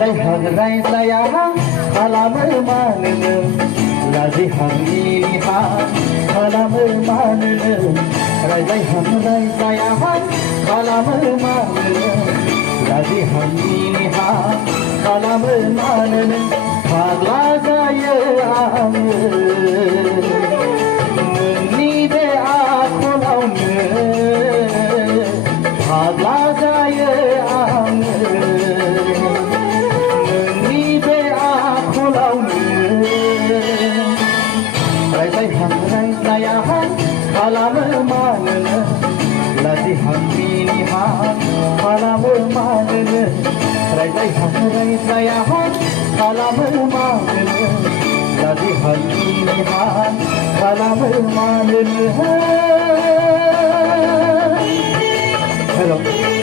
रायज्लाय हां रायज्लाया खालामो मानोनो लाजि हांनि हा खालामो मानोनो रायज्लाय हां रायज्लाया खालामो मानोनो लाजि हांनि हा खालामो मानोनो फाग्ला जायो आङो नोंनि बे आखलावनो फाग्ला जायो आङो नोंनि बे आखलावनो रायज्लाय हां रायज्लाया खालामो मानोनो लाजि हांनि हा खालामो मानोनो रायज्लाय हां रायज्लाया खालामो मानोनो लाजि हांनि हा खालामो मानोनो हेल'